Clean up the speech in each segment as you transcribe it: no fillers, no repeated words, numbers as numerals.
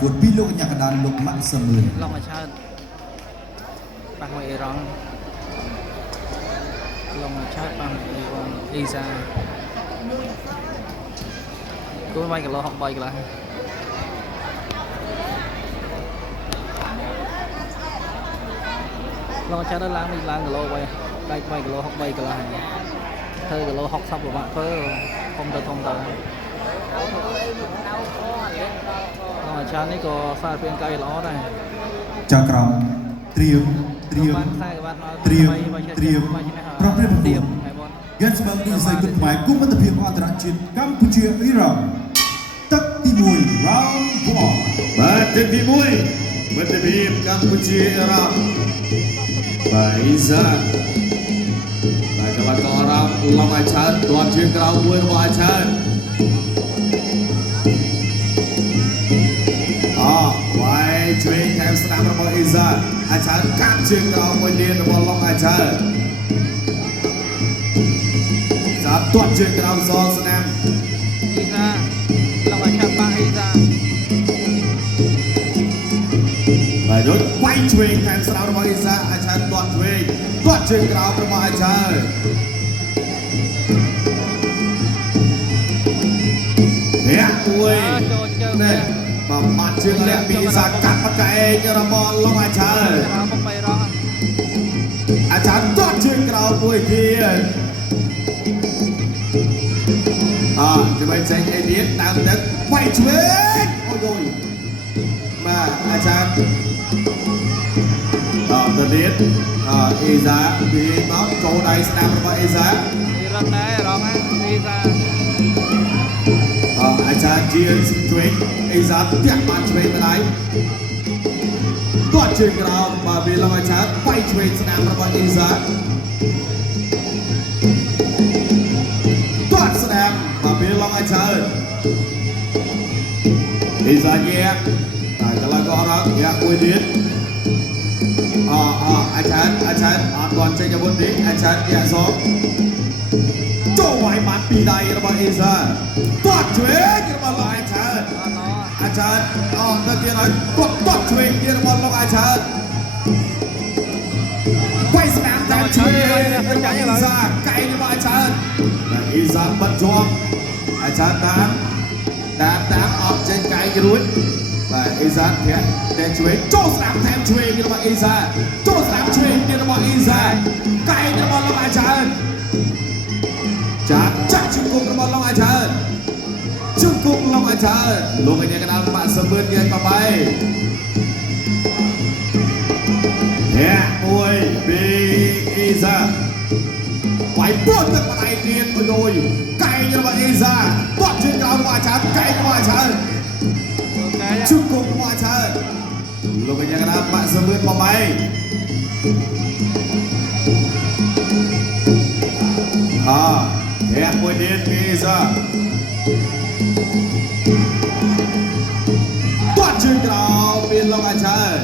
กวดพี่ลูกอยากกระดานลูกมัดเสมอลองมาเชิญบางวันร้องลองมาเชิญบางวันอีซ่ากูไม่กับเราhọc bàiกันละลองมาเชิญด้านล่างมีล่างกับเราไปได้ไปกับเราhọc bàiกันละเธอกับเราhọc xong rồi bạn phơi không được không đượcลองมาเชิญนี่ก็ฟาดเป็นไก่ล้อได้จากกรามเตรียมพร้อมเรียบยันสมังดีใส่กฎหมายกุมมันตะเพียงอันตรจิตกัมพูชีอิหร่านตักตีมวยราวบอลบัดตีมวยมันตะเพียงกัมพูชีอิหร่านบาอิซาบาจังหวัดกอราลองอาชันตัวเชียงกราวมวยระบอาชันไว้ช่วยแถมสนามระบอิซาอาชันกัดเชียงกราวมวยเดียนระบลองอาชันตัวเชียงกราวซอสนามอีซ่าลองมาเชิญบางอีซ่าไปรถไว้ช่วยแทนสนามระบอิซาอาชันตัวเชียงกราวระบอาชันเนี่ยตัวเนี่ยมาเชียงเล็กปีศาจกัดปากเองระบอลลงอาชันอาจารย์ตัวเชียงกราวมวยเทียนจะไปเซ็งไอเดียตามเด็กไว้ช่วยโอ้ยมาอาจารย์ตัวเดียดอีซ่าปีน้องโจได้สนามระบายอีซ่าอีรันได้ร้องอีซ่าอาจารย์เจียนช่วยอีซ่าเปียกมาช่วยมาได้ตัวเชียงเรามาบีลมาชาร์ไปช่วยสนามระบายอีซ่าตัวสนามมาบีลมาชาร์อีซ่าเงี้ยแต่ก็แล้วก็รักเงี้ยคุยดิอาจารย์ก่อนจะจะบนนี้อาจารย์เงี้ยสองโจไว้มันปีใดระบายอีซ่าตัวช่วยระบายอาจารย์นั่นเดียวนะตัวช่วยระบายลงอาจารย์ไปสนามแต่ช่วยอีซ่าไกลระบายอาจารย์อีซ่าบรรจงอาจารย์ตามออกเจนไกลกันด้วยแต่อีซ่าเทียแต่ช่วยโจสนามแทนช่วยระบายอีซ่าโจสนามช่วยระบายอีซ่าไกลระบายลงอาจารย์จากชุมกุมระบายลงอาจารย์ชุมกุมลงอาจารย์ลงไปเนี่ยกระดานปะเสมือนเงินต่อไปเนี่ยมวยบีอีซ่าไปปวดตั้งแต่เดียนโดยไก่ระบายอีซ่าปวดชุดกลางอาจารย์ไก่ระบายอาจารย์ชุมกุมระบายอาจารย์ลงไปเนี่ยกระดานปะเสมือนต่อไปเนี่ยมวยเดียนบีอีซ่าตัวชื่อกล่าวเป็นลงอาชัย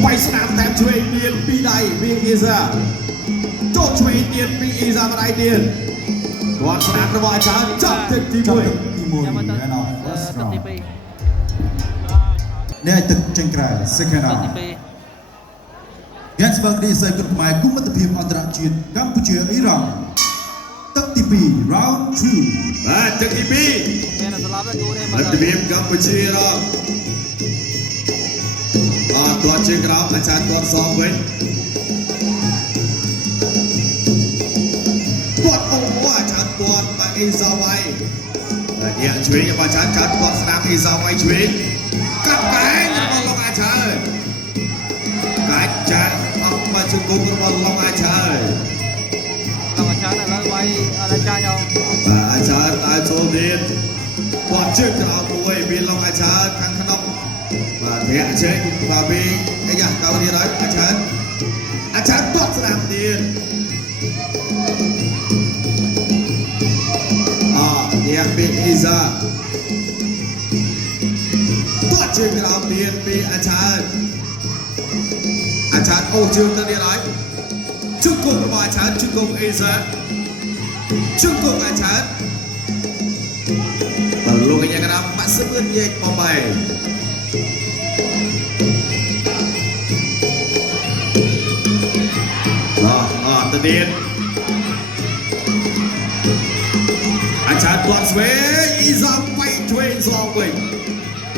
ไปสนามแทนช่วยเดียนปีใดปีอีซ่าโจช่วยเดียนปีอีซ่ามาได้เดียนตัวสนามระบายอาชัยจับตึกที่มวยแน่นอนเนี่ยตึกเชียงกราวสแกนายันสมังดีใส่กฎหมายกุมมันตะเพียงอันตรจิตกัมพูชีอิหร่านตักตีปี round 2ตักตีปีมันตะเพียงกัมพูชีอิหร่านตัวเชียงกราวอาจารย์ตัวสองเว้ยตัวโอ้อาจารย์ตัวมาอีซ่าไว้เนี่ยช่วยกับอาจารย์ตัวสนามอีซ่าไว้ช่วยกับไก่ระบายลงอาชัยไก่จัดออกมาชุมกุมระบายลงอาชัยลองมาเชิญแล้วไว้อาจารย์ยองอาจารย์ตายโซเดียนตัวเชือกเรามวยบินลงอาจารย์ข้างขนมเทียเช็คมาบีไอ้ยาเตาดีร้อยอาจารย์ตัวสนามเดียนเนี่ยเป็นอีซ่าตัวเชือกเราเดียนปีอาจารย์โอ้เชือกตัวดีร้อยชุกกุมอาจารย์ชุกกุมอีซ่าชุกกุมอาจารย์ ដាមបាក់សឿនញែកបំបីទៅទៀតអាចារ្យទាត់ស្វេអ៊ីសាវាយឆ្វេងស្លងវិញ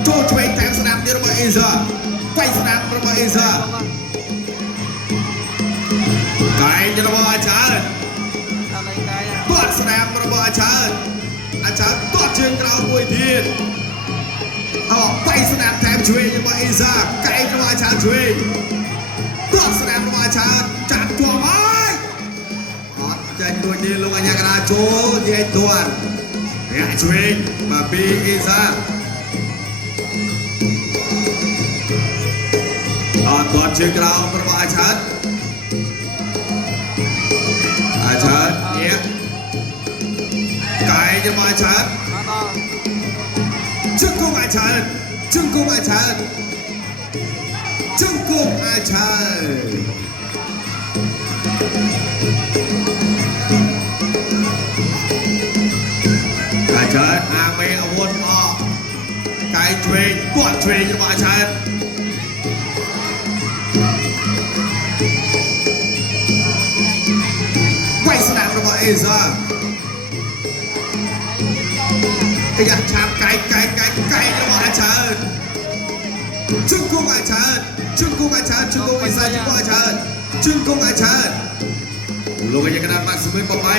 ចូលឆ្វេងតាមស្នាមទៀតរបស់អ៊ីសាវាយស្នាមរបស់អ៊ីសាកាយរបស់អាចារ្យទាត់ស្នាមរបស់អាចារ្យទាត់ជើងក្រោមមួយទៀតវាយស្នាមតាមឆ្វេងរបស់អ៊ីសាកាយរបស់អាចារ្យឆ្វេងទាត់ស្នាមរបស់អាចារ្យចាត់ជាប់ហើយចាញ់ដូចនេះលោកអញ្ញាកណាចូលនិយាយទាត់អ្នកឆ្វេងមកពីអ៊ីសាទាត់ជើងក្រោមរបស់អាចារ្យនេះកាយរបស់អាចារ្យជង្គង់អាចារ្យជង្គង់អាចារ្យជង្គង់អាចារ្យអាចារ្យអាមេអាវុធកាយឆ្វេងទាត់ឆ្វេងរបស់អាចារ្យវាយស្នាមរបស់អេសាអាយ៉ាឆាបកាយរបស់អាចារ្យជង្គង់អាចារ្យជង្គង់អេសាជង្គង់អាចារ្យជង្គង់អាចារ្យលោកអញ្ញាកណាបាក់សឿនបំបី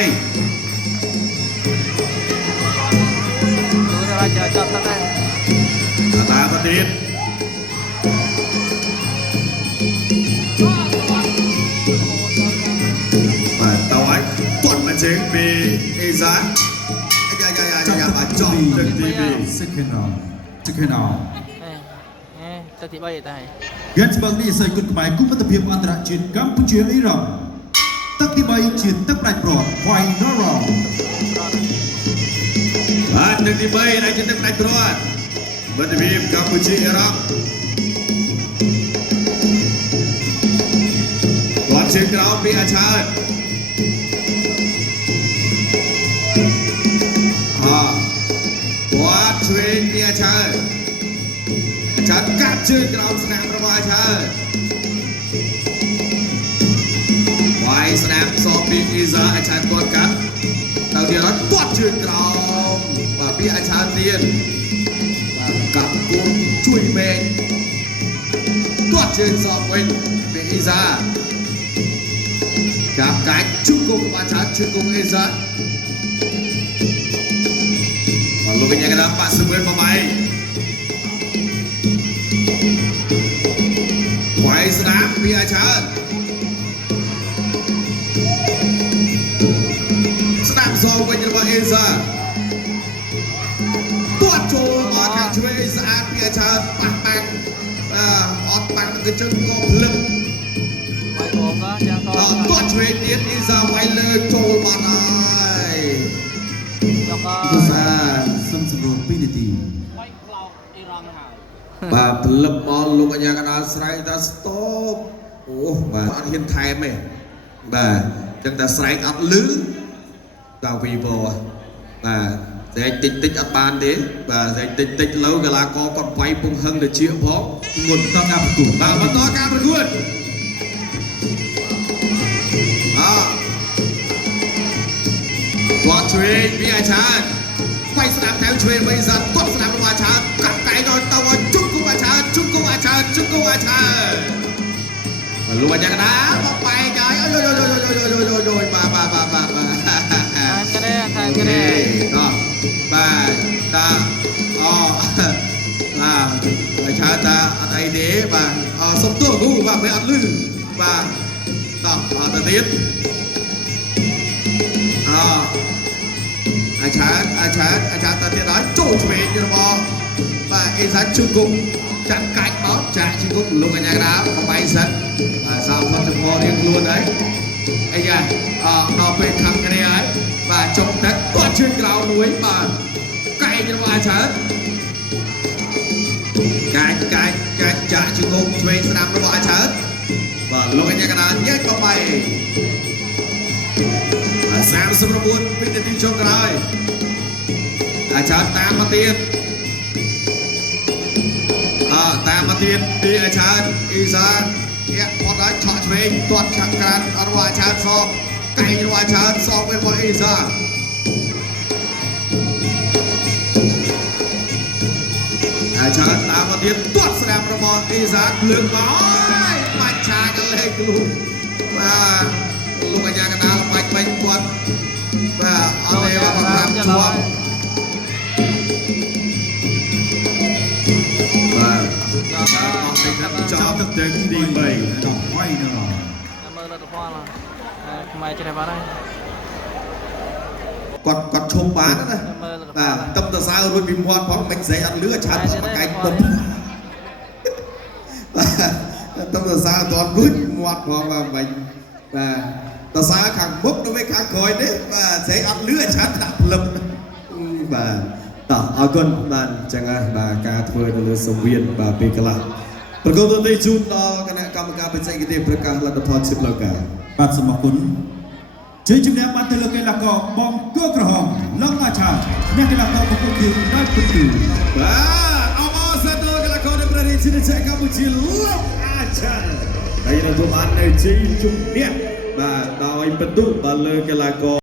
ចាចប់ទៅតាមកទៀតបាទតើឲ្យទាត់មកជើងពីអេសាយ៉ាបាទចប់ទឹកទី2 second round ទៅទី3តែ Gettysburg នេះសើគុណខ្មែរគុំមិត្តភាពអន្តរជាតិកម្ពុជាអ៊ីរ៉ង់ទឹកទី3ជាទឹកផ្ដាច់ព្រាត់ Final round បាទទឹកទី3ដែលជាទឹកផ្ដាច់ព្រាត់មិត្តភាពកម្ពុជាអ៊ីរ៉ង់គាត់ជើងក្រោមពីអាចារ្យគាត់ឆ្វេងពីអាចារ្យកាត់ជើងក្រោមស្នាមរបស់អាចារ្យវាយស្នាមសពីអ៊ីសាអាចារ្យគាត់កាត់ទៅទៀតអត់ទាត់ជើងក្រោមបាទពីអាចារ្យទៀតបាទកាប់គុំជួយមេឃទាត់ជើងសវិញពីអ៊ីសាចាប់កាច់ជង្គង់អាចារ្យជង្គង់អ៊ីសាបាទលោកកញ្ញាកណាបាក់សឿនបំបីវាយស្នាមពីអាចារ្យស្នាមសងវិញរបស់អេសាទាត់ចូលមកខាងឆ្វេងស្អាតពីអាចារ្យប៉ះបាំងអត់បាំងកញ្ចឹងក៏ភ្លឹបវាយបងក៏ចាំតទាត់ឆ្វេងទៀតអេសាវាយលើចូលបាត់ហើយយកក៏អេសាសំសម្រួល2នាទីវាយក្លោកអ៊ីរ៉ង់ហើយបាទភ្លឹបមកលោកអញ្ញាកណាស្រែកថា stop អូបាទអត់ហ៊ានថែមទេបាទចឹងតែស្រែកអត់លឺតើវីវបាទតែតិចអត់បានទេបាទតែតិចលើកីឡាករគាត់វាយពងហឹងទៅជាផងងន់តការប្រកួតបាទបន្តការប្រកួតគាត់ឆ្វេងពីអាចារ្យវាយស្នាមតាមឆ្វេងវិញសាទាត់ស្នាមរបស់អាចារ្យកាត់កាយដល់ទៅជង្គង់អាចារ្យជង្គង់អាចារ្យលោកអញ្ញាកណាបបែកហើយយបាទខាងគ្នាបាទតាអាចារ្យតាអត់អីទេបាទសុំទោសគ្រូបាទមិនអត់លឺបាទតោះទៅទៀតអាចារ្យតាទៀតហើយចូលឆ្វេងរបស់បាទអេសាជង្គង់ចាក់កាច់មកចាក់ជង្គង់លោកអញ្ញាកណាបបែកសិនបាទសោផុតចំហរៀងខ្លួនហើយអីយ៉ាដល់ពេលខាងគ្នាហើយបាទចុកទឹកគាត់ជើងក្រោមមួយបាទកាយរបស់អាចារ្យកាច់ចាក់ជង្គង់ឆ្វេងស្នាមរបស់អាចារ្យបាទលោកអញ្ញាកណាញែកបបែក39វិនាទីចុងក្រោយអាចារ្យតាមមកទៀត តាមមកទៀតពីអាចារ្យអ៊ីសានអ្នកផុតឲ្យឆក់ឆ្វេងទាត់ឆាក់ក្រានអត់របស់អាចារ្យសងកែងរបស់អាចារ្យសងវិញរបស់អ៊ីសានអាចារ្យតាមមកទៀតទាត់ស្ដាប់របស់អ៊ីសានលើកមកហើយបាច់ឆាកលេខខ្លួនបាទលោកអាញាកណ្ដាលបាច់បាញ់គាត់បាទអត់ទេបាទ5ជាប់បាទតាមមកទីខាងចោលទឹកទី3 ចង់ໄວណា មើលលទ្ធផលខ្មែរច្រេះបាត់ហើយ គាត់ឈុំបានណា មើលលទ្ធផល បាទទឹកទៅសើរួចពីមាត់ផងមិនស្រីអត់លឺឆាត់បកាច់ទឹកទឹកទៅសើតន់រួចមាត់ផងបាទមិនបាទទៅសើខាងមុខទៅខាងក្រោយនេះបាទស្រីអត់លឺឆាត់ដាក់ភ្លឹបបាទតោះអរគុណបាទអញ្ចឹងបាទការធ្វើទៅលើសង្វៀនបាទពេលកន្លះប្រកបទៅជូនដល់គណៈកម្មការបច្ចេកទេសប្រកាសលទ្ធផលជិតលោកកា បាទសូមអរគុណជ័យជំនះបានទៅលើកីឡាករបង្គោលក្រហមឡុងអាឆាអ្នកកីឡាករបង្គោលខៀវដោយពុទ្ធូ បាទអបអរសាទរកីឡាករនៃប្រទេសជាតិកម្ពុជាលោកអាចារ្យហើយនឹងទទួលបាននៅជ័យជំនះបាទដោយបន្ទុកដល់លើកីឡាករ